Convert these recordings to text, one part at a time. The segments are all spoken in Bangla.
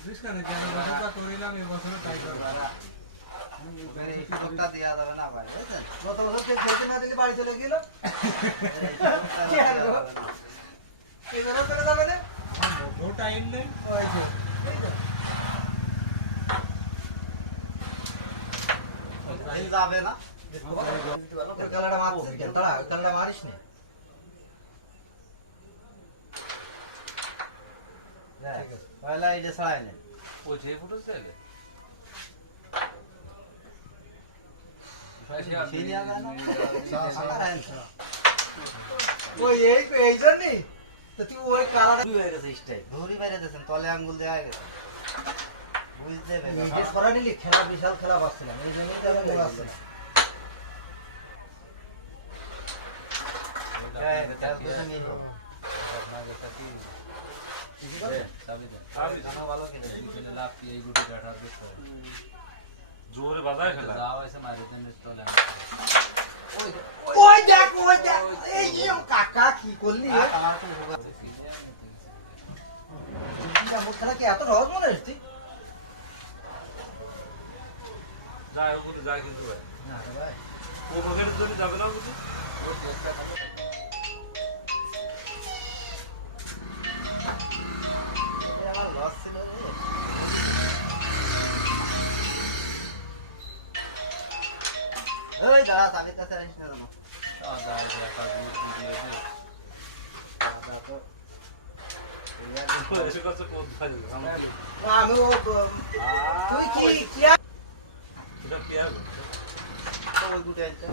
বুঝছেন কেন বছরটা করিলাম এই বছর ট্রাই করব লোকটা দেয়া যাবে না ভাই বুঝছেন গত বছর থেকে খেলতে না দিলে বাড়ি চলে গেল কি আর গো এই বছর করে যাবে না ও টাইম নেই ওই যে এই যাবে না খেলাটা মারছিস কেন তারা খেলাটা মারিস না পয়লা এটা ছড়াই না ওই যে ফুটেজ থেকে ওই এই জন্যই তো তুই ওই কালারটা হয়ে গেছে স্টাইল ধরি বাইরে দিয়েছেন তলে আঙ্গুল দেওয়া গেছে বুঝতে পেরেছি যে ছড়া নিলি খেলা বিশাল খেলা পাচ্ছিলাম এই জন্যই তো আমি মনে আসছে জোরে বাজায় খেলা ওই দেখ এই কাকা কি করলি খেলা কি এত সহজ মনে হচ্ছে যায় ওগুলো যায় কিন্তু ভাই না রে ভাই ও পকেটের জন্য যাবে না বুঝি আমার লস ছিল রে ওই দাঁড়া তাদের কাছে আসিস না জানো আমি ও তুই কি কি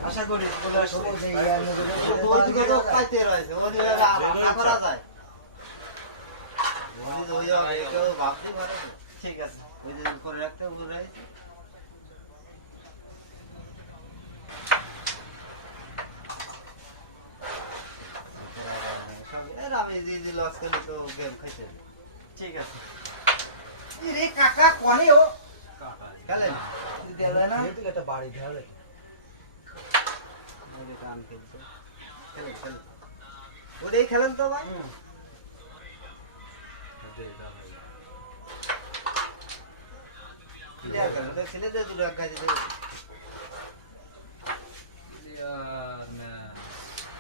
আশা করি বলে আসো ওই দিকে তো খাইতে রয়েছে ওই আশা করা যায় ওই ওই কেউ ভাবতে পারে ঠিক আছে ওই যে করে রাখতে উপরে রয়েছে আমি দিদি লস করলে তো গেম খাইতে ঠিক আছে রে কাকা কোনে ও খেলেন দেবে না এটা বাড়ি দেবে ওরে কান খেলতো খেলেন খেলেন ওরেই খেলেন তো ভাই ছেলেদের দুটো এক গাছে দেবে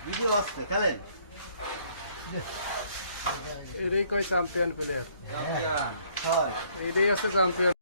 ভিডিও আসছে খেলেন এটাই কয় চ্যাম্পিয়ন প্লেয়ার হয় এইটাই আছে চ্যাম্পিয়ন